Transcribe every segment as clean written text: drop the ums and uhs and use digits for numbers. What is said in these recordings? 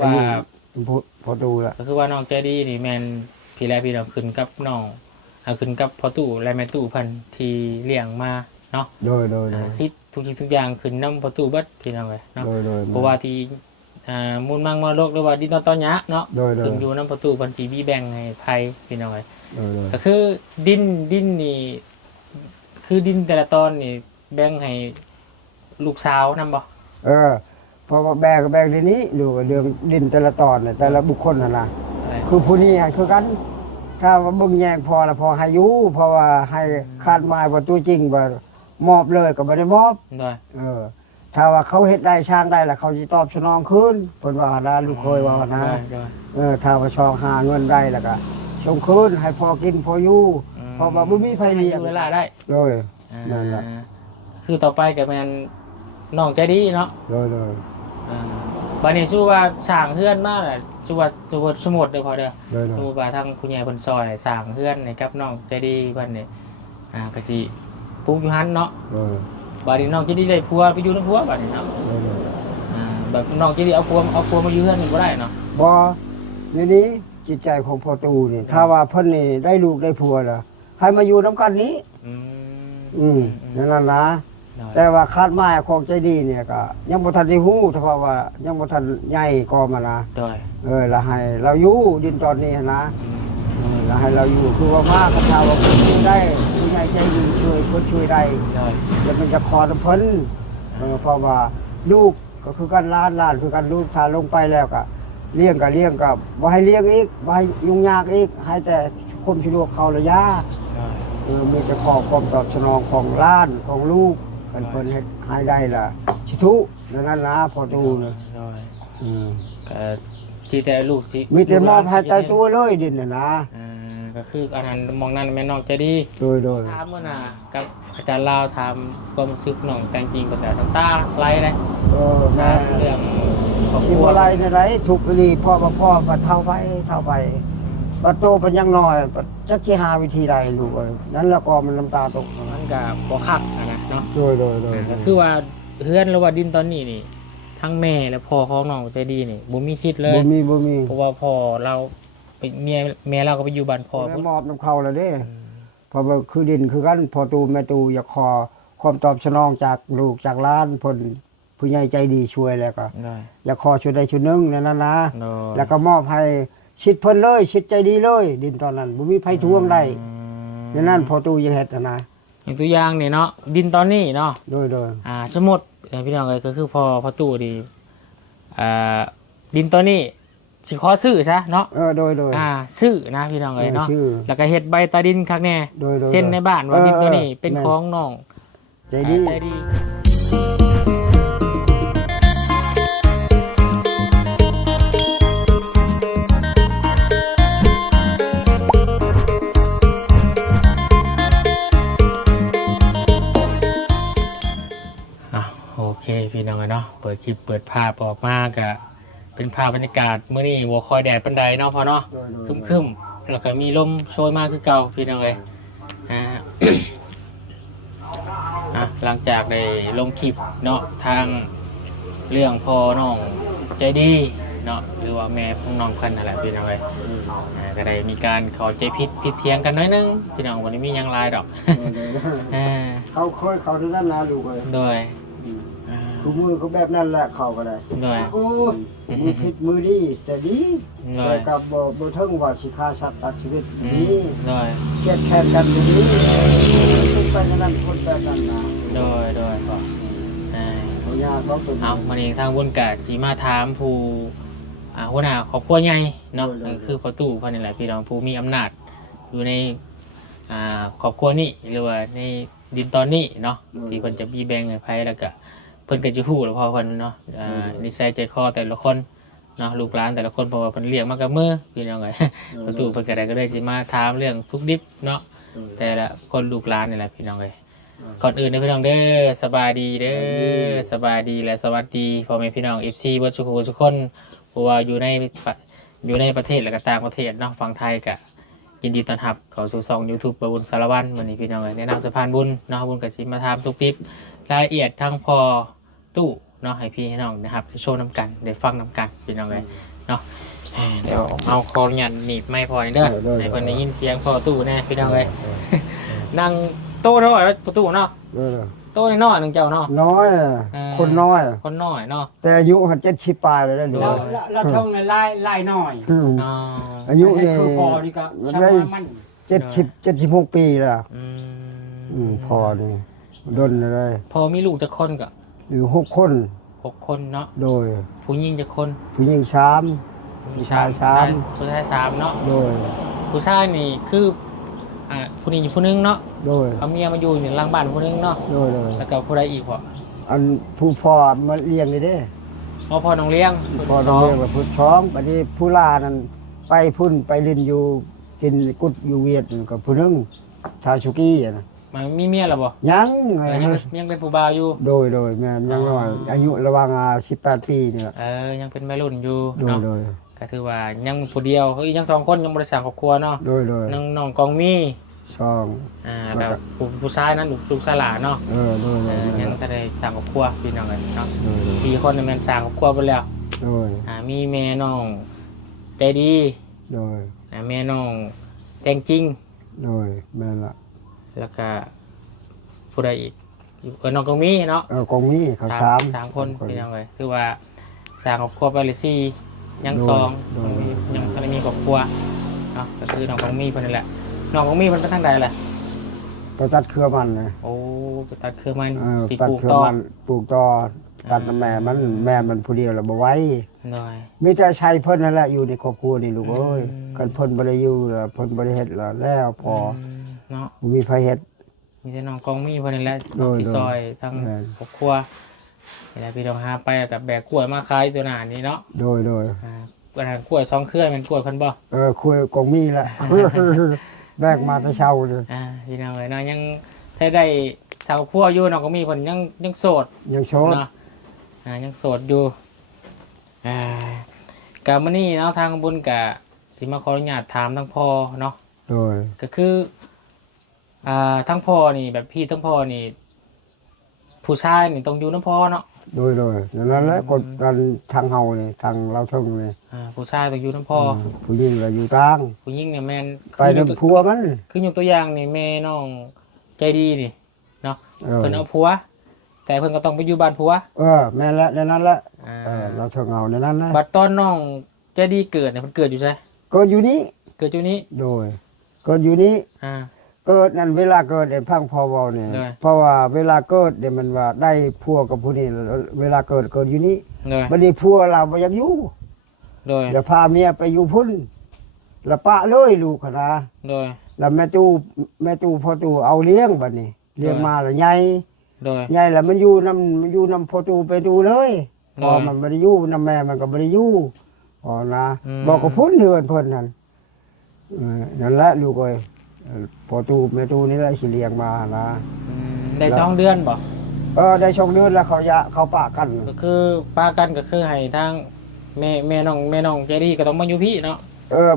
ว่าพอดูละก็คือว่าน้องใจดีนี่แมนพี่แลพี่น้องขึ้นกับน้องขึ้นกับพ่อตู่และแม่ตู่พันธุ์ที่เลี้ยงมาเนาะโดยซิดทุกสิ่งทุกอย่างขึ้นน้ำพ่อตู่เบิดพี่น้องเลยเนาะเพราะว่าที่มูลมังมรดกหรือว่าดินตอนยะเนาะขึ้นอยู่น้ำพ่อตู่พันธุ์ที่บีแบ่งให้ไทยพี่น้องเลยก็คือดินนี่คือดินแต่ละตอนนี่แบ่งให้ลูกสาวนำบ่เพราะว่าแบกทีนี้ดูเรื่องดินแต่ละตอนแต่ละบุคคลนะคือผู้นี้คือกันถ้าว่าเบิ่งแยงพอละพอให้อยู่เพราะว่าให้คาดหมายว่าตัวจริงว่ามอบเลยก็บ่ได้มอบถ้าว่าเขาเฮ็ดได้ช่างได้ล่ะเขาสิตอบสนองคืนเพิ่นว่านะลูกเคยว่านะถ้าว่าชองหาเงินได้แล้วก็ส่งคืนให้พอกินพออยู่เพราะว่าบ่มีไผเลี้ยงเวลาได้นั่นแหละคือต่อไปก็แม่นน้องใจดีเนาะบัดนี้ชื่อว่าสร้างเฮือนมาแหละชื่อว่าสมุดเด้อพอเด้อสมุดว่าทางผู้ใหญ่เพิ่นซอยสร้างเฮือนให้กับน้องใจดีเพิ่นนี่ก็สิปลูกอยู่หั่นเนาะบัดนี้น้องใจดีได้ผัวไปอยู่นำผัวบัดนี้เนาะแบบน้องใจดีเอาผัวมาอยู่เฮือนนี่บ่ได้เนาะบ่เดี๋ยวนี้จิตใจของพ่อตู่นี่ถ้าว่าเพิ่นนี่ได้ลูกได้ผัวแล้วให้มาอยู่นำกันนี้นั่นนะแต่ว่าคาดหมายของใจดีเนี่ยก็ยังบ่ทันได้ฮู้ถ้าว่ายังบ่ทันใหญ่ก็มานะแล้วให้เราอยู่ดินตอนนี้นะแล้วให้เราอยู่คือว่ามาคันถ้าว่าเพิ่นช่วยได้ผู้ใหญ่ใจดีช่วยเพิ่นช่วยได้แล้วมันจะขอเพิ่นเพราะว่าลูกก็คือกันล้านคือกันลูกถ้าลงไปแล้วก็เลี้ยงก็บ่ให้เลี้ยงอีกบ่ให้ยุ่งยากอีกให้แต่ความสะดวกเขาระยะมีแต่ขอความตอบสนองของล้านของลูกกันเพิ่นเฮ็ดให้ได้ล่ะชิทุดังนั้นนะพอดูนะก็ที่แต่ลูกสิมีแต่มอบให้ตายตัวเลยดินน่ะนะก็คืออันนั้นมองนั้นแม่น้องใจดีโดยถามมื้อน่ะกับอาจารย์ลาวถามความรู้สึกน้องแต่งจริงก็แต่น้ำตาไหลเลยแม่เรื่องสิบ่ไหลในไหนทุกข์ดีพ่อบ่เท่าไปบัดโตเป็นยังน้อยจักสิหาวิธีใดลูกเอ้ยนั้นแล้วก็มันน้ำตาตกมันก็บ่คักนะเนาะโดยก็คือว่าเฮือนหรือว่าดินตอนนี้นี่ทั้งแม่และพ่อของน้องใจดีนี่บ่มีสิทธิ์เลยบ่มีเพราะว่าพ่อเราไปแม่เราก็ไปอยู่บ้านพ่อมอบนำเขาแล้วเด้เพราะว่าคือดินคือกันพ่อตู่แม่ตู่อยากขอความตอบสนองจากลูกจากหลานเพิ่นผู้ใหญ่ใจดีช่วยแล้วก็อยากขอชุดใดชุดหนึงนั่นนะแล้วก็มอบให้ชิดเพิ่นเลยชิดใจดีเลยดินตอนนั้นบ่มีไผทวงได้นั่นพ่อตู่ยังเฮ็ดนะอย่างตัวอย่างนี่เนาะดินตอนนี้เนาะโดยสมมุติพี่น้องก็คือพ่อตู่ดีดินตอนนี้สิขอซื้อซะเนาะโดยซื้อนะพี่น้องเนาะแล้วก็เฮ็ดใบตาดินคักแน่เส้นในบ้านว่าดินตัวนี้เป็นของน้องใจดีโอเคพี่น้องเนาะเปิดคลิปเปิดภาพออกมาก็เป็นภาพบรรยากาศมื้อนี้บ่ค่อยแดดปานใดเนาะพอเนาะครึ้มๆแล้วก็มีลมโชยมาคือเก่าพี่น้องหลังจากได้ลงคลิปเนาะทางเรื่องพ่อน้องใจดีเนาะหรือว่าแม่ของน้องเพิ่นนั่นแหละพี่น้องก็ได้มีการเข้าใจผิดเถียงกันน้อยนึงพี่น้องวันนี้มีหยังหลายดอกเขาเคยเขานั่นนะลูกเอ้ยโดยคือมือเขาแบบนั้นแหละเขาก็ได้โอ้มือผิดมือดีแต่ดีแต่กับบ่ถึงว่าสิฆ่าสัตว์ตัดชีวิตดีเกลียดแค้นกันดีทุกไปนั่นคนแบบนั้นนะโดยก็เอามาเองทางบนกะสิมาถามผู้หัวหน้าครอบครัวใหญ่เนาะคือพ่อตู่เพิ่นนี่แหละพี่น้องผู้มีอำนาจอยู่ในครอบครัวนี้หรือว่าในดินตอนนี้เนาะที่เพิ่นจะมีแบ่งให้ไผแล้วก็เพิ่นก็จะฮู้แล้วพอเพิ่นเนาะนิสัยใจคอแต่ละคนเนาะลูกหลานแต่ละคนเพราะว่าเพิ่นเลี้ยงมากับมือพี่น้องพ่อตู่เพิ่นก็ได้สิมาถามเรื่องสุขดิบเนาะแต่ละคนลูกหลานนี่แหละพี่น้องก่อนอื่นนะพี่น้องเด้อสบายดีเด้อสบายดีและสวัสดีพ่อแม่พี่น้อง FC เบิดทุกคนเพราะว่าอยู่ในประเทศและก็ต่างประเทศเนาะฝั่งไทยก็ยินดีต้อนรับเข้าสู่ช่อง YouTube บ่าวบุญสารวัตรมื้อนี้พี่น้องแนะนำสะพานบุญเนาะบุญก็สิมาถามทุกคลิปรายละเอียดทั้งพอตู้ เนาะให้พี่ให้น้องนะครับโชว์น้ำกันได้ฟังน้ำกันพี่น้องเลยเนาะเดี๋ยวเอาคอหยันหนีบไม่พอเด้อให้เพิ่นได้ยินเสียงพอตู้แน่พี่น้องเลยนั่งโต๊ะน้อยแล้วประตูเนาะโต๊ะน้อยนึงเจ้าเนาะน้อยคนน้อย คนน้อยเนาะแต่อายุหัน70ปลายเลยดูเราท่องลายน้อยอายุนี่พอนี่ก็ได้76ปีแล้วพอนี่ดนเลยพอมีลูกจักคนก็อยู่6 คนคนเนาะโดยผู้หญิงจักคนผู้หญิง3ผู้ชาย3ผู้ชาย3เนาะโดยผู้ชายนี่คือผู้นี้ผู้นึงเนาะโดยเอาเมียมาอยู่ในหลังบ้านผู้นึงเนาะโดยแล้วก็ผู้ใดอีกบ่อันผู้พ่อมาเลี้ยงนี่เด้พ่อน้องเลี้ยงพ่อน้องเลี้ยงแล้วผู้ช้องบัดนี้ผู้ล่านั้นไปพุ่นไปลินอยู่กินกุดอยู่เวียดกับผู้นึงทาชุกี้น่ะมันมีเมียแล้วบ่ยังเป็นผู้บ่าวอยู่โดยแม่นยังน้อยอายุระหว่าง18ปีนี่ยังเป็นวัยรุ่นอยู่เนาะก็ถือว่ายังผู้เดียวคือยัง2คนยังบ่ได้สร้างครอบครัวเนาะโดยน้องกองมีแล้วก็ผู้ชายนั้นลูกสลาเนาะโดยยังบ่ได้สร้างครอบครัวพี่น้องกันเนาะ4คนนี่แม่นสร้างครอบครัวไปแล้วโดยมีแม่น้องใจดีโดยแม่น้องแต่งจริงโดยแม่นละแล้วก็ผู้ใดอีกน้องกองมีเนาะกองมีเขา3คนพี่น้องเลยคือว่าสร้างครอบครัวไปเลย4ยัง2ยังทันมีครอบครัวเนาะก็คือน้องกองมีเพิ่นนั่นแหละน้องกองมีเพิ่นไปทางใดล่ะไปตัดเครือมันเลยโอ้ไปตัดเครือมันที่ปลูกต่อตัดแม่มันผู้เดียวแล้วบ่ไหวมีแต่ใช้เพิ่นนั่นแหละอยู่ในครอบครัวนี่ลูกเอ้ยกันเพิ่นบ่ได้อยู่แล้วเพิ่นบ่ได้เฮ็ดแล้วพอเนาะบ่มีไผเฮ็ดมีแต่น้องกองมีเพิ่นนั่นแหละที่ซอยทั้งครอบครัวนี่แหละพี่น้องหาไปกับแบกกล้วยมาขายตัวหน้านี่เนาะโดยกล้วย2เครือมันกล้วยเพิ่นบ่กล้วยกองมีแหละแบกมาแต่เช้าเลยพี่น้องเอ้ยเนาะยังได้สาวครัวอยู่น้องกองมีเพิ่นยังโสดเนาะยังโสดอยู่กะมื้อนี้เนาะทางบุญกะสิมาขออนุญาตถามทั้งพ่อเนาะโดยก็คือทั้งพ่อนี่แบบพี่ทั้งพ่อนี่ผู้ชายนี่ต้องอยู่น้ำพ่อเนาะโดยนั่นแหละกดกันทางเฮานี่ทางเราเทิงนี่ผู้ชายต้องอยู่น้ำพ่อผู้หญิงก็อยู่ต่างผู้หญิงเนี่ยแม่นไปนำผัวมันคือยกตัวอย่างนี่แม่น้องใจดีนี่เนาะเพิ่นเอาผัวแต่เพิ่นก็ต้องไปอยู่บ้านผัวแม่นละนั่นแหละเราเทิงเอาในนั้นนะบัดตอนน้องใจดีเกิดเนี่ยเพิ่นเกิดอยู่ไสก็อยู่นี้โดยก็อยู่นี้เกิดนั่นเวลาเกิดพังพอเว้านี่เพราะว่าเวลาเกิดเนี่ยมันว่าได้ผัวกับผู้นี้เวลาเกิดอยู่นี้บัดนี้ผัวเราบ่อยากอยู่แล้วพาเมียไปอยู่พุ่นแล้วปะเลยลูกนะแล้วแม่ตู้พ่อตู้เอาเลี้ยงบัดนี้เลี้ยงมาแล้วใหญ่แล้วมันอยู่นำพ่อตู้ไปตู้เลยพอมันบ่ได้อยู่นำแม่มันก็บ่ได้อยู่นะบอกกับพุ่นเฮือนเพิ่นนั่นนั่นแหละลูกเอ้ยพอตู้แม่ตู้นี่แหละสิเลี้ยงมานะได้2เดือนบ่ได้2เดือนแล้วเขาปะกันก็คือปะกันก็คือให้ทางแม่น้องใจดีก็ต้องมาอยู่พี่เนาะ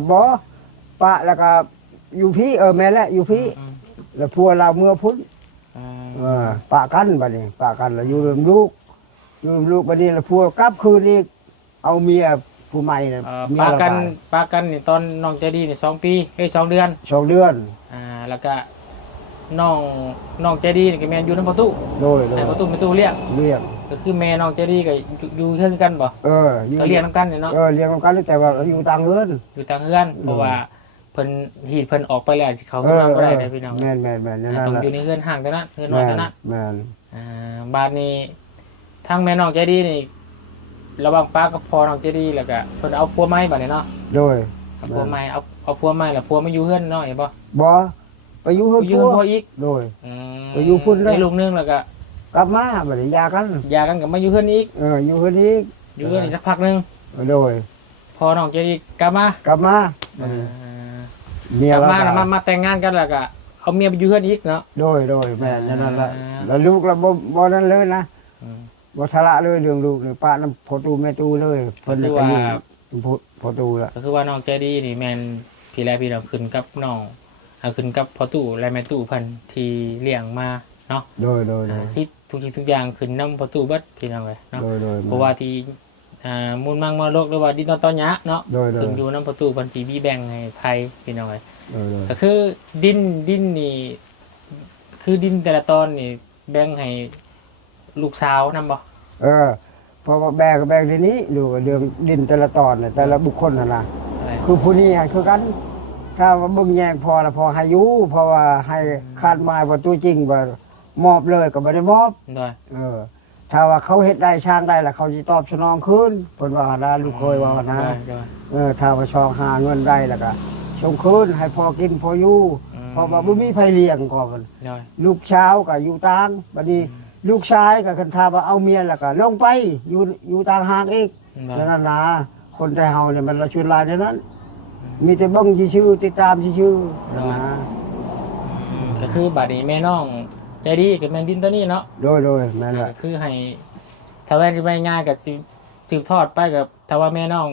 บ่ปะแล้วก็อยู่พี่แม่แหละอยู่พี่แล้วผัวเราเมื่อพุ่นปะกันบัดนี้ปะกันแล้วอยู่รวมลูกบัดนี้แล้วผัวกลับคืนอีกเอาเมียผู้ใหม่น่ะปะกันนี่ตอนน้องใจดีนี่2ปี2เดือนแล้วก็น้องใจดีนี่ก็แม่อยู่นำประตูโดยให้ประตูเป็นตู้เลี้ยงก็คือแม่น้องใจดีก็อยู่เฮือนกันบ่ก็เลี้ยงนำกันนี่เนาะเลี้ยงนำกันแต่ว่าอยู่ต่างเฮือนเพราะว่าเพิ่นออกไปแล้วเขาเฮือนบ่ได้เด้พี่น้องแม่นนั่นต้องอยู่ในเฮือนห่างกันนะเฮือนน้อยกันนะแม่นบ้านนี้ทางแม่น้องใจดีนี่ระหว่างป้ากับพ่อน้องใจดีแล้วก็เพิ่นเอาผัวใหม่บัดนี้เนาะโดยเอาผัวใหม่เอาผัวใหม่แล้วผัวมาอยู่เฮือนเนาะเห็นบ่ไปอยู่เฮือนผัวอีกโดยไปอยู่พุ่นได้ลูกนึงแล้วก็กลับมาบัดนี้ยากันก็มาอยู่เฮือนอีกอยู่เฮือนอีกสักพักนึงโดยพ่อน้องใจดีกลับมาเมียมาแต่งงานกันแล้วก็เอาเมียไปอยู่เฮือนอีกเนาะโดยแม่นั่นแหละแล้วลูกเราบ่นั่นเลยนะบ่ทะละเลยเรื่องลูกนี่ป้านำพ่อตู้แม่ตู้เลยเพิ่นก็อยู่พ่อตู้ละก็คือว่าน้องใจดีนี่แม่นพี่แลพี่น้องขึ้นกับน้องขึ้นกับพ่อตู้และแม่ตู้เพิ่นที่เลี้ยงมา เนาะ โดยสิทุกสิ่งทุกอย่างขึ้นนำประตูเบิดพี่น้องเอ้ยเนาะ โดยเพราะว่าที่มูลมังมรดกหรือว่าดินตอนยะเนาะขึ้นอยู่นำประตูบัญชีบีแบ่งให้ไผพี่น้องเอ้ยก็คือดินนี่คือดินแต่ละตอนนี่แบ่งให้ลูกสาวนำบ่เพราะว่าแบกเดี๋ยวนี้ดูเรื่องดินแต่ละตอนเนี่ยแต่ละบุคคลนะคือผู้นี้คือกันถ้าว่าเบิ่งแยงพอละพอให้อยู่เพราะว่าให้คาดหมายว่าตัวจริงว่ามอบเลยก็บ่ได้มอบถ้าว่าเขาเฮ็ดได้ช่างได้ล่ะเขาสิตอบสนองคืนเพิ่นว่านะลูกเคยว่านะถ้าว่าชองหาเงินได้แล้วก็ส่งคืนให้พอกินพออยู่เพราะว่าบ่มีไผเลี้ยงก่อนลูกเช้าก็อยู่ต่างบัดนี้ลูกชายก็คันถ้าว่าเอาเมียแล้วก็ลงไปอยู่ต่างหากอีกฉะนั้นนะคนไทยเฮาเนี่ยมันละชุนลายในนั้นมีแต่เบิ่งชื่อติดตามชื่อนะก็คือบัดนี้แม่น้องใจดีกับแม่ดินตัวนี้เนาะโดยแม่นล่ะคือให้ถ้าว่าสิไปง่ายก็สืบทอดไปกับถ้าว่าแม่น้อ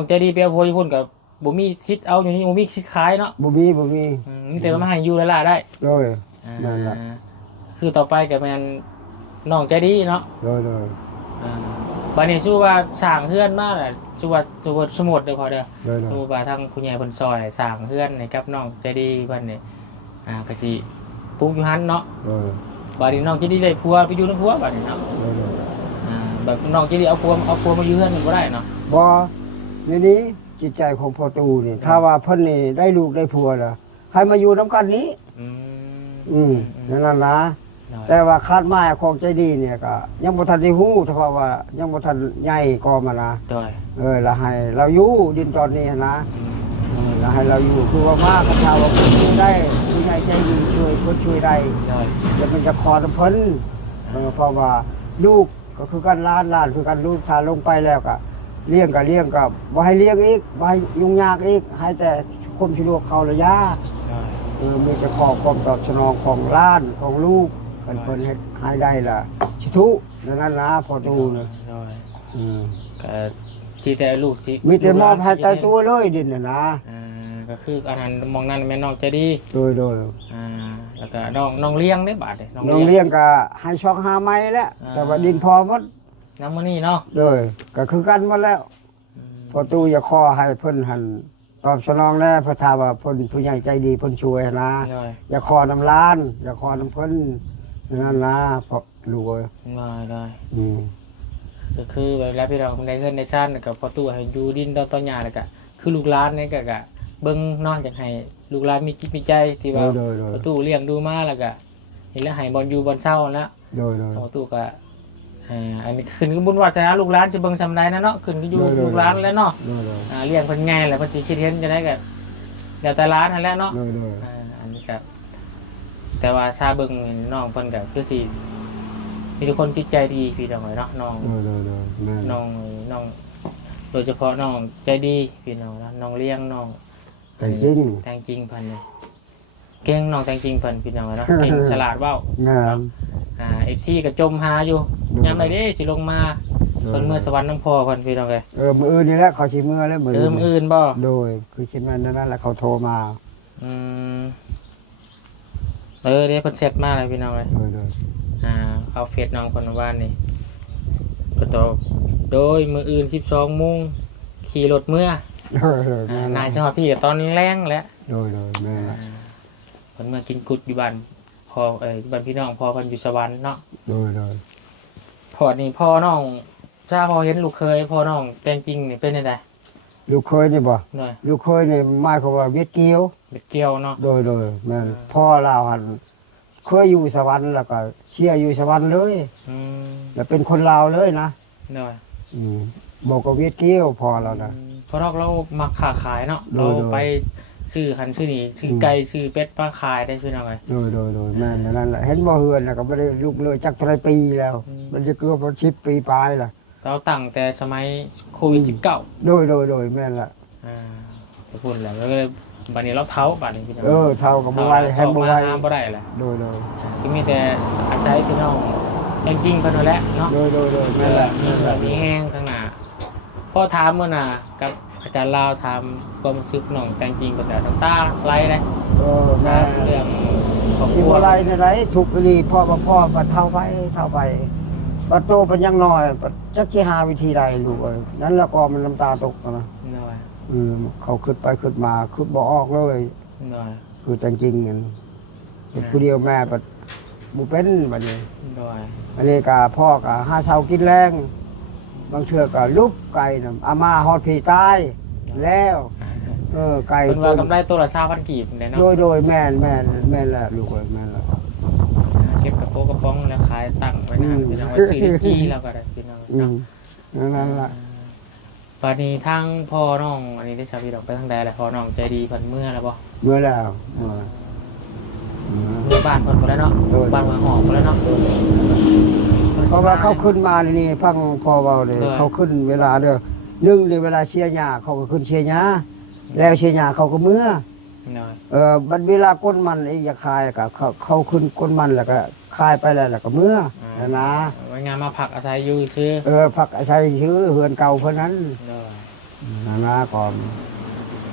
งใจดีไปเอาผัวอยู่พุ่นก็บ่มีสิทธิ์เอาอยู่นี่บ่มีสิทธิ์ขายเนาะบ่มีมีแต่ว่ามาให้อยู่แล้วล่ะได้โดยนั่นล่ะคือต่อไปก็แม่นน้องใจดีเนาะโดยบัดนี้ชื่อว่าสร้างเฮือนมาน่ะชื่อว่าสมุดเด้อพอเด้อชื่อว่าทางผู้ใหญ่เพิ่นซอยสร้างเฮือนให้กับน้องใจดีเพิ่นนี่ก็สิปลูกอยู่หั่นเนาะบัดนี้น้องใจดีได้ผัวไปอยู่นำผัวบัดนี้เนาะแบบน้องใจดีเอาผัวมาอยู่เฮือนนี่บ่ได้เนาะบ่เดี๋ยวนี้จิตใจของพ่อตู่นี่ถ้าว่าเพิ่นนี่ได้ลูกได้ผัวแล้วให้มาอยู่นำกันนี้นั่นนะแต่ว่าคาดหมายของใจดีเนี่ยก็ยังบ่ทันได้ฮู้ถ้าว่ายังบ่ทันใหญ่ก็มานะแล้วให้เราอยู่ดินตอนนี้นะแล้วให้เราอยู่คือว่ามาคันถ้าว่าเพิ่นช่วยได้ผู้ใหญ่ใจดีช่วยเพิ่นช่วยได้แล้วมันจะขอเพิ่นเพราะว่าลูกก็คือกันล้านคือกันลูกถ้าลงไปแล้วก็เลี้ยงก็บ่ให้เลี้ยงอีกบ่ให้ยุ่งยากอีกให้แต่ความสะดวกเขาระยะมีจะขอความตอบสนองของล้านของลูกเพิ่นเฮ็ดให้ได้ล่ะชิทุนั่นนะพอตูนะก็ที่แต่ลูกสิมีแต่มอบให้ใต้ตัวเลยดินน่ะนะก็คืออันนั้นมองนั่นแม่น้องใจดีโดยแล้วก็น้องเลี้ยงได้บาดน้องเลี้ยงก็ให้ช่องหาไม้แล้วแต่ว่าดินพอหมดน้ำมื้อนี้เนาะโดยก็คือกันหมดแล้วพอตูอย่าขอให้เพิ่นหั่นตอบสนองแล้วพระทาว่าเพิ่นผู้ใหญ่ใจดีเพิ่นช่วยนะอย่าขอน้ำล้านอย่าขอน้ำเพิ่นนั่นนะเพราะรู้ได้ก็คือแบบแล้วพี่เราได้เงินได้ชั้นกับพอตู้ให้อยู่ดินตอนหญ้าแล้วก็คือลูกหลานนี่ก็เบิ่งเนาะอยากให้ลูกหลานมีจิตมีใจที่ว่าพอตู้เลี้ยงดูมาแล้วก็เห็นแล้วให้บ่อยู่บ่เศร้าแล้วพอตู้ก็อันนี้ขึ้นกับบุญวาสนาลูกหลานจะเบิ่งซำใดนะเนาะขึ้นก็อยู่ลูกหลานแล้วเนาะเลี้ยงเพิ่นง่ายแหละเพิ่นสิคิดเห็นจะได้ก็แล้วแต่ร้านนั่นแหละเนาะอันนี้ก็แต่ว่าซาเบิ่งน้องเพิ่นก็คือสิมีทุกคนจิตใจดีพี่น้องเนาะน้องโดยเฉพาะน้องใจดีพี่น้องนะน้องเลี้ยงน้องแต่จริงเพิ่นเก่งน้องแต่จริงเพิ่นพี่น้องเนาะเก่งฉลาดเว้าFC ก็จมหาอยู่ยามใดเด้สิลงมาเพิ่นเมื่อสวรรค์น้ำพ่อเพิ่นพี่น้องเอ้ยมื้ออื่นนี่แหละเขาสิมื้อแล้วมื้ออื่นบ่โดยคือคิดว่านั่นแหละเขาโทรมาเดี๋ยวเพิ่นเสร็จมาแล้วพี่น้องเอ้ยเขาเฟซน้องเพิ่นว่านี่ก็ตอบโดยมื้ออื่น 12:00 นขี่รถเมื่อนายชอบพี่ตอนแรงแล้วโดยแม่เพิ่นมากินกุดอยู่บ้านพ่อบ้านพี่น้องพ่อเพิ่นอยู่สวรรค์เนาะโดยพอนี่พ่อน้องจ้าพอเห็นลูกเคยพ่อน้องแต่จริงนี่เป็นจังได๋ลูกเคยนี่บ่ลูกเคยนี่หมายความว่าเวียดเกี่ยวเนาะโดยแม่พ่อลาวหั่นเคยอยู่สวรรค์แล้วก็เชียร์อยู่สวรรค์เลยแล้วเป็นคนลาวเลยนะบอกกับเวียดเกี่ยวพอแล้วนะเพราะเรามักค้าขายเนาะเราไปซื้อหันซื้อนี่ซื้อไก่ซื้อเป็ดมาขายได้พี่น้องเอ้ยโดยแม่นั่นแหละเห็นบ่เฮือนน่ะก็บ่ได้ลุกเลยจักเท่าปีแล้วมันจะเกือบ10 ปีปลายล่ะเราตั้งแต่สมัยโควิด19โดยแม่นล่ะพูดแล้วก็เลยบัดนี้เราเฒ่าบัดนี้พี่น้องเฒ่าก็บ่ไหวแฮงบ่ไหวบ่ได้ล่ะโดยคือมีแต่อาศัยพี่น้องจริงๆเพิ่นนั่นแหละเนาะโดยแม่นล่ะมีแห้งข้างหน้าพอถามมื้อน่ะกับอาจารย์ลาวถามความรู้สึกน้องแต่จริงก็แต่น้ำตาไหลเลยเรื่อง ครอบค สิ รัว บ่ไรในไรทุกข์ดีพ่อบ่เท่าไปบัดโตเป็นยังน้อยบัดจักสิหาวิธีใดลูกเอ้ยนั้นแล้วก็มันน้ำตาตกนะ โดย เขาขึ้นไปขึ้นมาคือบ่ออกเลย โดย คือจริงๆนั่นผู้เดียวแม่บัดบ่เป็นบัดนี้ โดย อันนี้ก็พ่อก็หาเช้ากินแรงบางเทื่อก็ลุกไก่น่ะอาม่าฮอดผีตายแล้วไก่ เป็น ตั ว่าว กำไรตัวละ20,000กีบเนาะ โดยแม่นแหละลูกเอ้ยแม่นละ เก็บกระโปรงกระป๋องแล้วขายตั้งไว้นะพี่น้องไว้ซื้อดิจี้แล้วก็ได้พี่น้อง อื เนาะ มนั่นล่ะ ตอนนี้ทางพ่อน้องอันนี้ได้สาพี่ดอกไปทางใดแหละพ่อน้องใจดีเพิ่นเมื่อแล้วบ่ เมื่อแล้ว เมื่อบ้านเพิ่นหมดแล้วเนาะบ้านเมืองหอมหมดแล้วเนาะ เพราะว่าเขาขึ้นมานี่ฟังพอเบาเลยเขาขึ้นเวลาเด้อ1ในเวลาเชียร์หญ้าเขาก็ขึ้นเชียร์หญ้าแล้วเชียร์หญ้าเขาก็เมื่อ เนาะ บัดเวลาก้นมันไอ้ยาคายก็เขาขึ้นก้นมันแล้วก็คายไปแล้วก็เมื่อนะ ไว้งานมาพักอาศัยอยู่ซื้อ พักอาศัยชื่อเฮือนเก่าเพิ่นนั้น เนาะ นะก่อน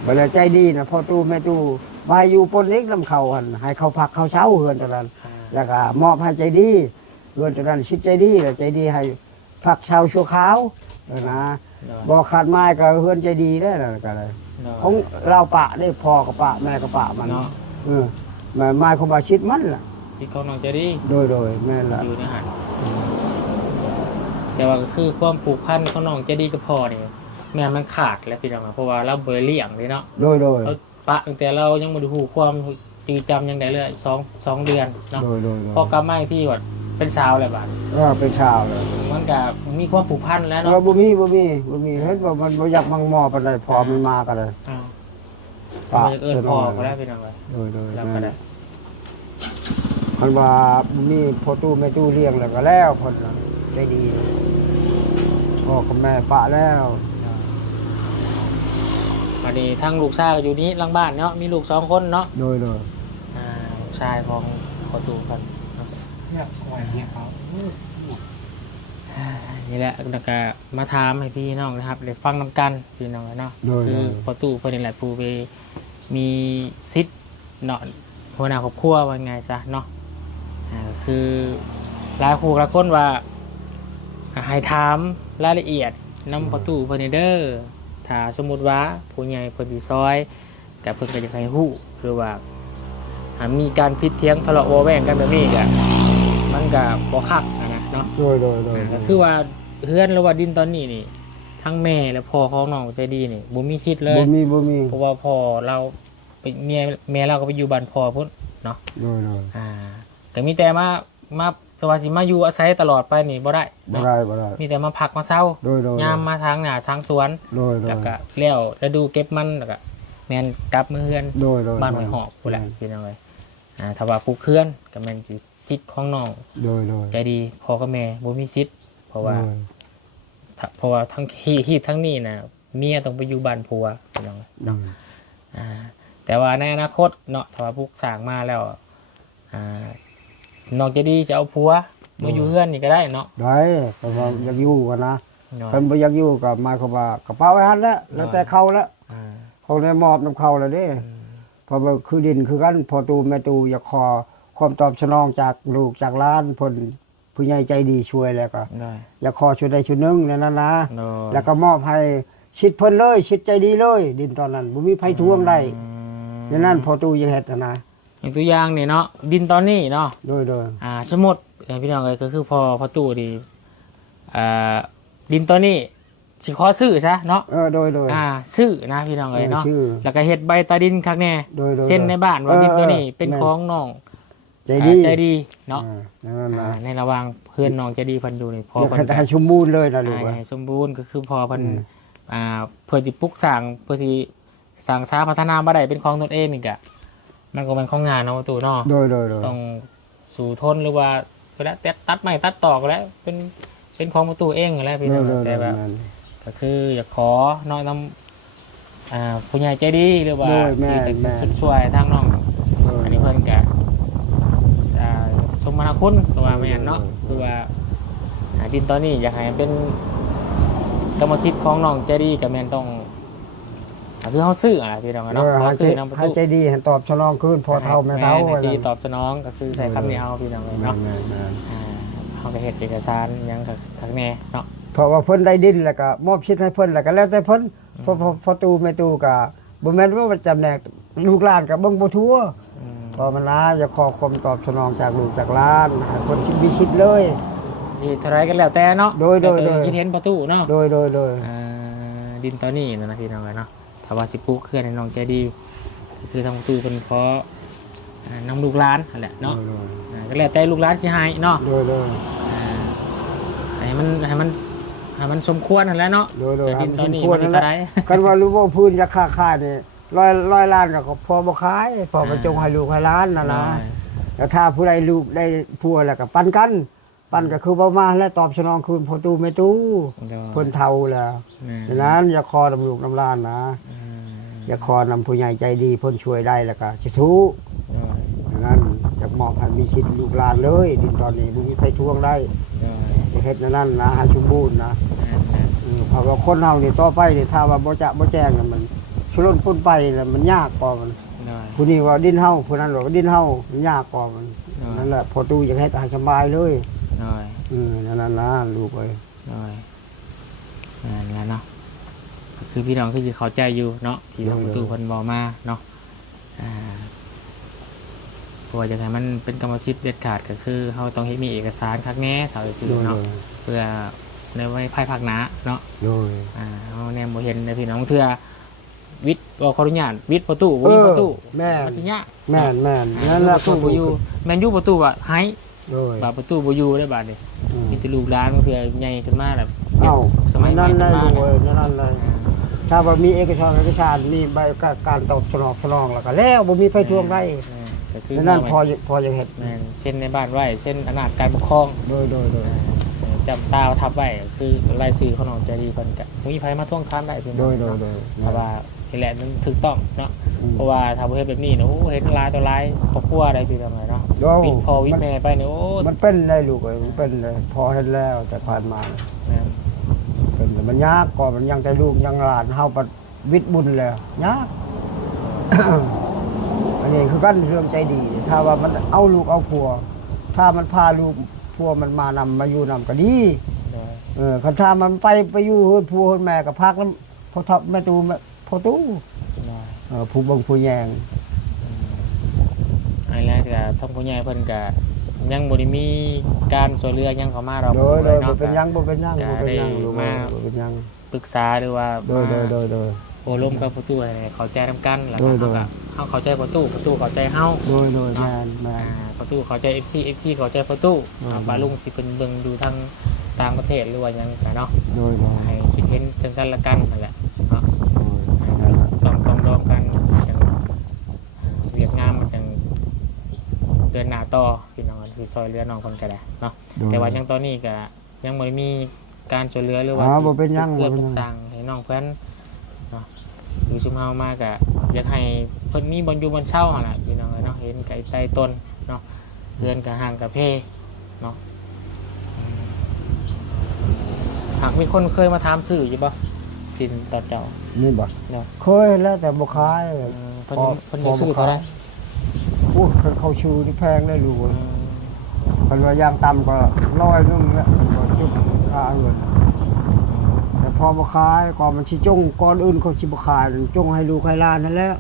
บ่ได้ใจดีนะพ่อตู้แม่ตู้มาอยู่ปนเล็กนำเขาหั่นให้เขาพักเขาเช้าเฮือนตอนนั้นแล้วก็มอบให้ใจดีเฮือนตอนนั้นชิดใจดีแล้วใจดีให้พักเช้าชั่วคราวนะบ่ขาดไม้ก็เฮือนใจดีได้แล้วก็เลยของเราปะได้พ่อก็ปะแม่ก็ปะมัน เนาะ ไม้ของบาชิดมันล่ะ จิตของน้องใจดี โดยแม่นล่ะ อยู่ในหันแต่ว่าก็คือความผูกพันของน้องใจดีกับพ่อนี่แม่มันขาดแล้วพี่น้องเพราะว่าเราบ่ได้เลี้ยงเลยเนาะ โดย เราปะตั้งแต่เรายังบ่ได้ฮู้ความจืดจำยังได้เลย2 เดือนเนาะ โดย พอกลับมาอีกที่ว่าเป็นสาวแล้วบาด เป็นชาวเลย มันก็มีความผูกพันแล้วเนาะ บ่มีเฮ็ดว่ามันบ่อยากมังมอปานใดพอมันมาก็เลย อ้าว ปะ เอิ้นพ่อก็ได้พี่น้องเอ้ย โดย แล้วก็ได้ คันว่ามีพ่อตู้แม่ตู้เลี้ยงแล้วก็แล้วเพิ่นน่ะใจดีพ่อกับแม่ปะแล้ว วันนี้ทั้งลูกชายก็อยู่นี้หลังบ้านเนาะมีลูก2 คนเนาะ โดย ลูกชายของพ่อตู่กัน เนี่ยคอยเนี่ยเขา นี่แหละแล้วก็มาถามให้พี่น้องนะครับได้ฟังนำกันพี่น้องเนาะ โดย คือพ่อตู่เพิ่นนี่แหละผู้ไปมีสิทธิ์เนาะหัวหน้าครอบครัวว่าไงซะเนาะคือหลายคู่หลายคนว่าให้ถามรายละเอียดนำพ่อตู่เพิ่นนี่เด้อถ้าสมมุติว่าผู้ใหญ่เพิ่นสิซอยแต่เพิ่นก็อยากให้ฮู้หรือว่ามีการพิดเถียงทะเลาะเว้าแว้งกันแบบนี้ก็มันก็บ่คักนะเนาะ โดย ก็คือว่าเฮือนหรือว่าดินตอนนี้นี่ทั้งแม่และพ่อของน้องใจดีนี่บ่มีสิทธิ์เลย บ่มี เพราะว่าพ่อเราไปแม่เราก็ไปอยู่บ้านพ่อพุ่นเนาะ โดย ก็มีแต่มาสวัสดิมาอยู่อาศัยตลอดไปนี่บ่ได้ บ่ เนาะ ได้ มีแต่มาพักมาเช้า โดย ยามมาทางหน้าทางสวน โดย แล้วก็แล้วฤดูเก็บมันแล้วก็แม่นกลับมาเฮือน โดย บ้านห้วยหอกพุ่นแหละพี่น้องเอ้ยถ้าว่าผู้เคลื่อนก็แม่นสิสิทธิ์ของน้อง โดย ใจดีพ่อกับแม่บ่มีสิทธิ์เพราะว่าทั้งที่ทั้งนี้นะเมียต้องไปอยู่บ้านผัวพี่น้องเนาะแต่ว่าในอนาคตเนาะถ้าว่าผู้สร้างมาแล้วน้องจะดีจะเอาผัวมาอยู่เฮือนนี่ก็ได้เนาะ ได้แต่ว่าอยากอยู่กันนะ เนาะ คันบ่อยากอยู่ก็หมายความว่ากระเป๋าไว้หั่นแล้วแต่เขาแล้ว เขาได้มอบนำเขาแล้วเด้เพราะว่าคือดินคือกันพอตูแม่ตูอยากขอความตอบสนองจากลูกจากหลานเพิ่นผู้ใหญ่ใจดีช่วยแล้วก็ ได้ อยากขอชุดใดชุดหนึงนั่นนะ เนาะ แล้วก็มอบให้ชิดเพิ่นเลยชิดใจดีเลย ดินตอนนั้นบ่มีไผทวงได้ดังนั้นพอตูยังเฮ็ดนะ อย่างตัวอย่างนี่เนาะดินตอนนี้เนาะ โดย สมมุติพี่น้องเอ้ยก็คือพอตู้ดีดินตอนนี้สิขอซื้อซะเนาะ โดย ซื้อนะพี่น้องเอ้ยเนาะ ชื่อ แล้วก็เฮ็ดใบตาดินคักแน่ โดย เส้นในบ้านว่าดินตัวนี้เป็นของน้อง ใจดี ใจดีเนาะ นั่นนะ ในระหว่างเพื่อนน้องใจดีเพิ่นอยู่นี่พอ อยาก เพิ่น ให้สมบูรณ์เลยนะลูก ให้สมบูรณ์ก็คือพอเพิ่นเพื่อสิปลุกสร้างเพื่อสิสร้างสาพัฒนาบ่ได้เป็นของตนเองนี่ก็มันก็เป็นของงานเนาะประตูเนาะ โดย ต้องสู่ทนหรือว่าเวลาตัดไม้ตัดตอกแล้วเป็นของประตูเองนั่นแหละพี่น้องแต่แบบก็คืออยากขอน้อยนำผู้ใหญ่ใจดีหรือว่าที่เป็นสุดช่วยทางน้องอันนี้เพิ่นก็สมนาคุณตัวแม่นเนาะคือว่าดินตอนนี้อยากให้เป็นกรรมสิทธิ์ของน้องใจดีก็แม่นต้อง คือเฮาซื้ออ่ะพี่น้องเนาะเฮาซื้อน้ำประ ให้ ตู ใจดีให้ตอบสนองคืนพอเท่าแม่เท่า แม่ที่ตอบสนองก็คือใช้คำนี้เอาพี่น้องเลยเนาะ แม่น เขาก็เฮ็ดเอกสารหยังกับทางแน่เนาะ เพราะว่าเพิ่นได้ดินแล้วก็มอบชิดให้เพิ่นแล้วก็แล้วแต่เพิ่นพอตูแม่ตูก็บ่แม่นว่าจำแนกลูกหลานก็เบิ่งบ่ทั่วพอมันนะจะขอความตอบสนองจากลูกจากหลานให้เพิ่นชิดมีชิดเลย สิเท่าไรกันแล้วแต่เนาะ โดย คิดเห็นประตูเนาะ โดย ดินตอนนี้นะพี่น้องเลยเนาะถ้าว่าสิปลูกเคลื่อนให้น้องใจดีคือทางประตูเพิ่นขอน้ำลูกหลานนั่นแหละเนาะก็แล้วแต่ลูกหลานสิให้เนาะ โดย ให้มันสมควรนั่นแหละเนาะ โดย แต่ดินตอนนี้ คว มั ร น นั่น เท่า แห ไร ละกันว่ารู้ว่าพื้นจะค่านี่ร้อยล้านก็พอบ่ขายพอมาจงให้ลูกให้หลานนะแล้วถ้าผู้ใดลูกได้ผัวแล้วก็ปันกันก็คือบ่มาแล้วตอบสนองคืนพอตู้แม่ตู้เพิ่นเฒ่าแล้วดังนั้นอย่าคอน้ำลูกน้ำหลานนะอย่าคอนำผู้ใหญ่ใจดีเพิ่นช่วยได้แล้วก็สิทุดังนั้นจะมอบให้มีชิดลูกหลานเลยดินตอนนี้บ่มีใครทวงได้เฮ็ดนั่นนะให้สมบูรณ์นะเพราะว่าคนเฮานี่ต่อไปนี่ถ้าว่าบ่แจ้งน่ะมันชุลนพ้นไปน่ะมันยากกว่ามันผู้นี้ว่าดินเฮาผู้นั้นว่าดินเฮามันยากกว่ามันนั่นแหละพอตู้อยากให้ตาสบายเลยนั่นนะลูกเอ้ยนั่นเนาะคือพี่น้องคือสิเข้าใจอยู่เนาะที่ประตูเพิ่นบอกมาเนาะเพราะว่าจะให้มันเป็นกรรมสิทธิ์เด็ดขาดก็คือเฮาต้องเฮ็ดมีเอกสารคักแน่ถ้าสิเนาะเพื่อในไว้ภายภาคหน้าเนาะเฮาแนมบ่เห็นในพี่น้องเทื่อวิทย์ขออนุญาตวิทย์ประตูบ่มีประตูมันสิยากแม่นนั่นแหละ ประตูบ่อยู่แม่นอยู่ประตูว่าให้บาประตูบ่อยู่ได้บาดนี้มีแต่ลูกหลานเพื่อใหญ่ขึ้นมาแบบสมัยนั้นได้ลูกเอ้ยนั่นเลยถ้าว่ามีเอกสารมีใบการตอบสนองแล้วก็แล้วบ่มีไผทวงได้นั่นพอจะเฮ็ดเส้นในบ้านไว้เส้นอำนาจการปกครองโดยจำตาทับไว้คือรายชื่อของน้องใจดีเพิ่นก็มีไผมาทวงถามได้เพิ่นโดยเพราะว่านี่แหละมันถูกต้องเนาะเพราะว่าถ้าบ่เฮ็ดแบบนี้เนาะเฮ็ดหลายต่อหลายครอบครัวได้พี่ทำไงเนาะวิทย์พ่อวิทย์แม่ไปเนี่ยโอ้มันเป็นได้ลูกเอ้ยมันเป็นเลยพอเฮ็ดแล้วแต่ผ่านมาเป็นมันยากก่อนมันยังแต่ลูกยังหลานเฮาปัดวิทย์บุญแล้วยาก อันนี้คือกันเรื่องใจดีถ้าว่ามันเอาลูกเอาผัวถ้ามันพาลูกผัวมันมานำมาอยู่นำก็ดีคันถ้ามันไปอยู่เฮือนผัวเฮือนแม่ก็พักแล้วพอทับแม่ตูพอตู้ผู้เบิ่งผู้แยงอันแรกก็ทั้งผู้ใหญ่เพิ่นก็ยังบ่ได้มีการช่วยเหลือยังเข้ามาดอกโดยบ่เป็นหยังลูกมาเป็นหยังปรึกษาหรือว่าโดยโอ้ร่มกับประตูให้เข้าใจนำกันแล้วก็เฮาเข้าใจประตูเข้าใจเฮาโดยแม่นประตูเข้าใจ FC เข้าใจประตูบาลุงสิเพิ่นเบิ่งดูทางต่างประเทศหรือว่าหยังก็เนาะโดยให้คิดเห็นซึ่งกันและกันนั่นแหละเนาะต้องรวมกันอย่างเวียดนามมันจังเดินหน้าต่อพี่น้องสิซอยเหลือน้องเพิ่นก็ได้เนาะแต่ว่ายังตอนนี้ก็ยังบ่ได้มีการช่วยเหลือหรือว่าบ่เป็นหยังเพื่อปลูกสร้างให้น้องเพิ่นเนาะอยู่ชุมเฮามาก็อยากให้เพิ่นมีบ่อนอยู่บ่อนเช่าหั่นล่ะพี่น้องเนาะเห็นไก่ใต้ต้นเนาะเรือนก็ห่างกับเพเนาะหากมีคนเคยมาถามซื้ออยู่บ่กินต่อเจ้านี่บ่เนาะเคยแล้วแต่บ่ขายเพิ่นจะซื้อเท่าไหร่โอ้เขาชื่อนี่แพงได้ลูกคันว่ายางต่ำก็100นึงแล้วคันว่าจุดค่าเงินแต่พอบ่ขายก็มันสิจงก่อนอื่นเขาสิบ่ขายจงให้ลูกให้หลานนั่นแหละ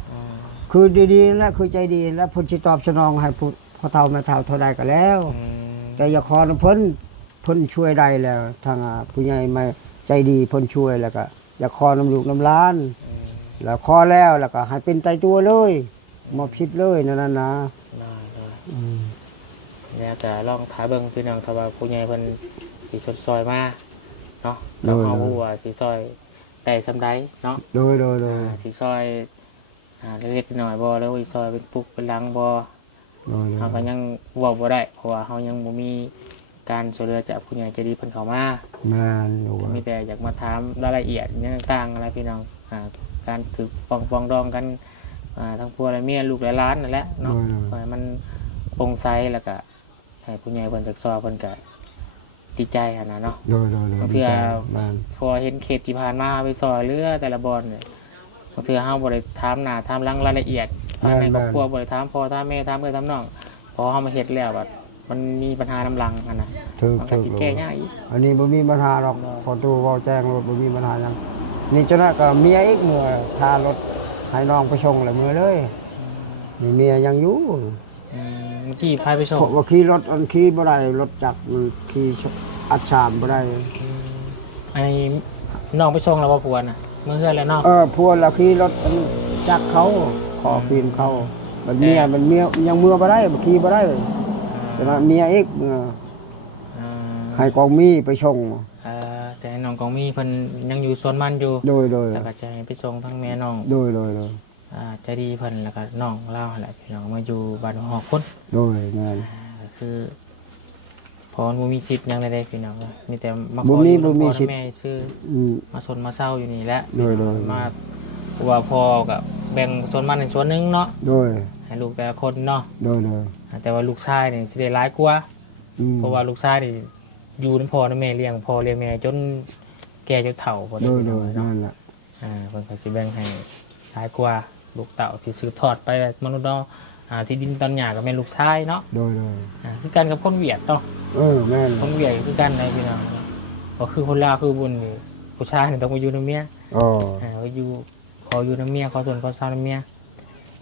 คือดีๆแล้วคือใจดีแล้วเพิ่นสิตอบสนองให้พ่อเฒ่าแม่เฒ่าเท่าใดก็แล้วแต่อย่าขอเพิ่นช่วยได้แล้วทางผู้ใหญ่มาใจดีเพิ่นช่วยแล้วก็อย่าขอน้ำลูกน้ำหลานแล้วขอแล้วก็ให้เป็นใจตัวเลยบ่ผิดเลยนั่นนะแล้วแต่ลองถามเบิ่งพี่น้องถ้าว่าผู้ใหญ่เพิ่นสิสดซอยมาเนาะแล้วเฮาฮู้ว่าสิซอยได้ซำใดเนาะโดยสิซอยเล็กๆน้อยบ่แล้วสิซอยเป็นปุกเป็นหลังบ่เฮาก็ยังเว้าบ่ได้เพราะว่าเฮายังบ่มีการช่วยเหลือจากผู้ใหญ่ใจดีเพิ่นเข้ามาแม่นมีแต่อยากมาถามรายละเอียดต่างๆอะไรพี่น้องการถือปองดองกันทั้งผัวและเมียลูกหลายล้านนั่นแหละเนาะให้มันโปร่งใสแล้วก็ให้ผู้ใหญ่เพิ่นจักซอเพิ่นก็ดีใจหั่นน่ะเนาะโดยเพื่อพอเห็นเขตที่ผ่านมาไปซอยเรือแต่ละบ่อนเนี่ย บางเทื่อเฮาบ่ได้ถามหน้าถามหลังรายละเอียดภายในครอบครัวบ่ได้ถามพ่อถามแม่ถามถามน้องพอเฮามาเฮ็ดแล้วแบบมันมีปัญหาน้ำหลังอันน่ะ ถูก มันก็สิแก้ยากอีก อันนี้บ่มีปัญหาหรอกพอตู้เว้าแจ้งรถบ่มีปัญหาหยังนี่เจ้าหน้าก็เมียอีกมื้อทารถให้น้องไปส่งแล้วมื้อเลยนี่เมียยังอยู่ เมื่อกี้พายไปส่ง เพราะว่าขี่รถอันขี่บ่ได้รถจักรมันขี่อัดชามบ่ได้ อันนี้น้องไปส่งแล้วบ่ผัวน่ะเมื่อเฮือนแล้วเนาะ พวกเราขี่รถอันจักรเขาขอคืนเขามันเมียยังมือบ่ได้บ่ขี่บ่ได้แต่ว่าเมียอีกมื้อให้กองมีไปส่ง จะให้น้องกองมีเพิ่นยังอยู่สวนมันอยู่ โดย แต่ก็จะให้ไปส่งทั้งแม่น้อง โดย ใจดีเพิ่นแล้วก็น้องเล่าหั่นแหละพี่น้องมาอยู่บ้านหอกคน โดยแม่น ก็คือพอบ่มีสิทธิ์หยังใดๆพี่น้องมีแต่มาข บ่ อ มี อยู่ บ่มี พ่อ สิทธิ์ แม่ซื้อ อืม มาสนมาเศร้าอยู่นี่แหละ โดย มาเพราะว่าพ่อก็แบ่งส่วนมันในส่วนหนึงเนาะ โดย ให้ลูกแต่ละคนเนาะ โดย แต่ว่าลูกชายนี่สิได้หลายกว่า เพราะว่าลูกชายนี่อยู่นำพ่อนำแม่เลี้ยงพ่อเลี้ยงแม่จนแก่จนเฒ่าพุ่น โดย เนาะ นั่นแหละ เพิ่นก็สิแบ่งให้หลายกว่าลูกเต่าสิสืบทอดไปมนุษย์เนาะที่ดินตอนหญ้าก็แม่นลูกชายเนาะ โดย คือกันกับคนเวียดเนาะ แม่น คนเวียดก็คือกันเลยพี่น้องก็คือคนลาวคือบุญนี่ผู้ชายนี่ต้องมาอยู่นำเมีย อ๋อ ว่าอยู่ขออยู่นำเมียขอส่วนขอเช้านำเมีย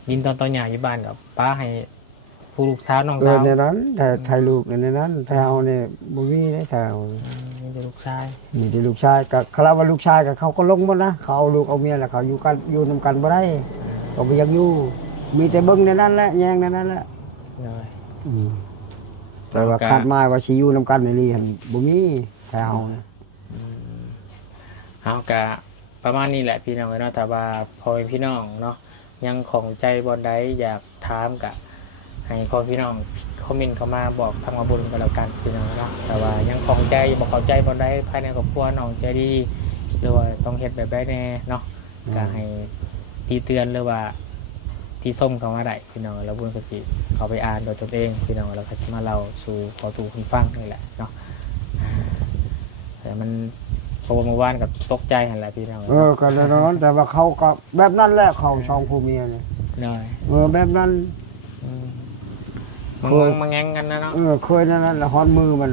ดินตอนหญ้าอยู่บ้านกับป้าให้ผู้ลูกสาวน้องสาว ในนั้นแต่ไทยลูกในนั้นแถวนี่บ่มีได้แถว มีแต่ลูกชาย มีแต่ลูกชายก็คำว่าลูกชายก็เขาก็ลงหมดนะเขาเอาลูกเอาเมียแล้วเขาอยู่กันอยู่นำกันบ่ได้เขาบ่อยากอยู่มีแต่เบิ่งในนั้นแหละแยงในนั้นแหละ เลย แต่ว่าคาดหมายว่าสิอยู่นำกันนี่หั่นบ่มีแถวนะ เอากะประมาณนี้แหละพี่น้องเนาะแต่ว่าพอเป็นพี่น้องเนาะยังของใจบอลใดอยากถามกะให้พอพี่น้องคอมเมนต์เข้ามาบอกทางมาบุญกันแล้วกันพี่น้องเนาะแต่ว่ายังของใจบอกเข้าใจบอลใดภายในครอบครัวน้องใจดีหรือว่าต้องเฮ็ดแบบใดแน่เนาะก็ให้ตีเตือนหรือว่าที่ส้มเข้ามาได้พี่น้องแล้วบุญก็สิเขาไปอ่านโดยตนเองพี่น้องแล้วก็จะมาเล่าสู่ขอตู่คุณฟังนี่แหละเนาะแต่มันเพราะว่าเมื่อวานกับตกใจหันแหละพี่น้อง ก็แน่นอนแต่ว่าเขาก็แบบนั้นแหละเขาสองผู้เมียนี่ หน่อย แบบนั้น มันแงงกันนะเนาะ เคยนั่นแหละฮอนมือมัน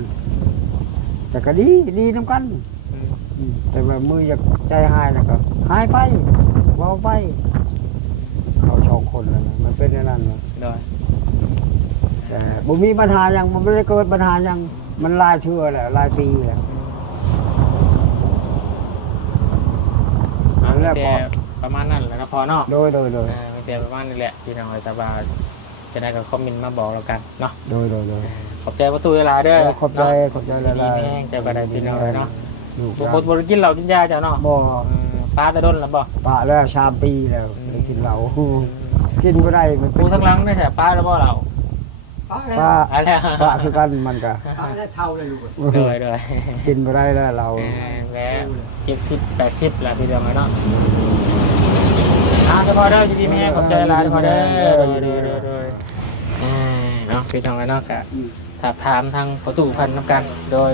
แต่ก็ดีนำกันแต่ว่ามืออยากใจหายแล้วก็หายไปเว้าไปเขาสองคนแล้วนะมันเป็นอย่างนั้นนะ หน่อย แต่บ่มีปัญหาหยังมันไม่ได้เกิดปัญหาหยังมันหลายเทื่อแล้วหลายปีแล้ว แต่ประมาณนั้นแหละนะพอเนาะ โดย แต่ประมาณนี้แหละพี่น้องสบายจะได้กับคอมเมนต์มาบอกเรากันเนาะ โดย ขอบใจประตูเวลาด้วย ขอบใจหลาย ดีแห้งเจ้าก็ได้พี่น้องเนาะ ลูก บางคนบริกินเหล้ากินยาเจ้าเนาะ บ่ ปลาตะด้นแล้วบ่ ปะแล้ว3 ปีแล้วไม่ได้กินเหล้ากินบ่ได้มัน ปูทั้งหลังได้ใช่ปลาแล้วบ่เรา ปะ อะไร ปะคือกันมันก็ เท่าเลยลูก เลย กินบ่ได้แล้วเรา แล้ว70-80แล้วพี่น้องเนาะพอเด้อดีๆแม่ขอบใจหลายพอเด้อเนาะพี่น้องเนาะก็ถามทางประตูพันน้ำกันโดย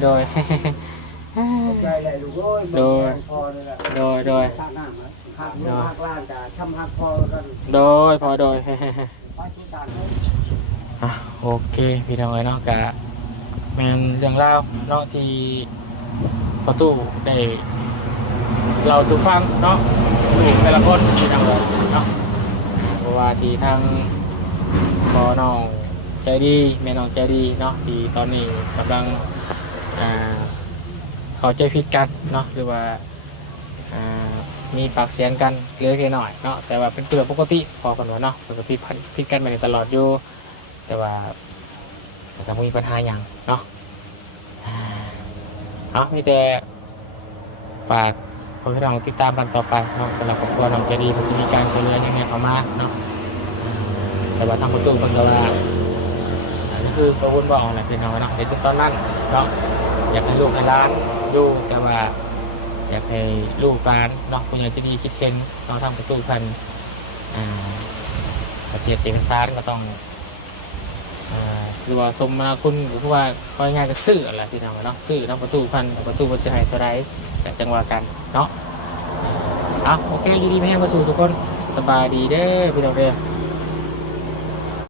ใจใหญ่ลูกเอ้ย โดย พอเลยล่ะ โดย ข้างหน้านะข้างเนื้อข้างล่างจะช้ำหักพอกัน โดยพอโดย ไปทุกการเลย โอเคพี่น้องเนาะกะแม่นเรื่องราวเนาะที่ประตูได้เราสู่ฟังเนาะลูกแต่ละคนพี่น้องเนาะเพราะว่าที่ทางพ่อน้องใจดีแม่น้องใจดีเนาะที่ตอนนี้กำลังเข้าใจผิดกันเนาะหรือว่ามีปากเสียงกันเล็กๆน้อยเนาะแต่ว่าเป็นเรื่องปกติพอกันว่าเนาะปกติผิดกันมาตลอดอยู่แต่ว่าจะมีปัญหาอย่างเนาะมีแต่ฝากคนที่เราติดตามกันต่อไปเนาะสำหรับครอบครัวน้องจะดีมันจะมีการช่วยเหลือยังไงเข้ามาเนาะแต่ว่าทางประตูมันก็ว่านี่คือประวุ้นบอกอะไรเป็นน้อยเนาะในตอนนั้นเนาะอยากให้ลูกให้ร้านอยู่แต่ว่าอยากให้ลูกร้านเนาะคุณอยากจะดีคิดเห็นเนาะทางประตูพันเสียเอกสารก็ต้องหรือว่าสมนาคุณหรือว่าก็ง่ายๆก็ซื้ออะไรที่ทำเนาะซื้อน้ำประตูพันประตูบนจะให้เท่าไรแต่จังหวะกันเนาะ เอาโอเคอยู่ดีไม่แห้งมาสู่ทุกคนสบายดีเด้อพี่น้องเด้อ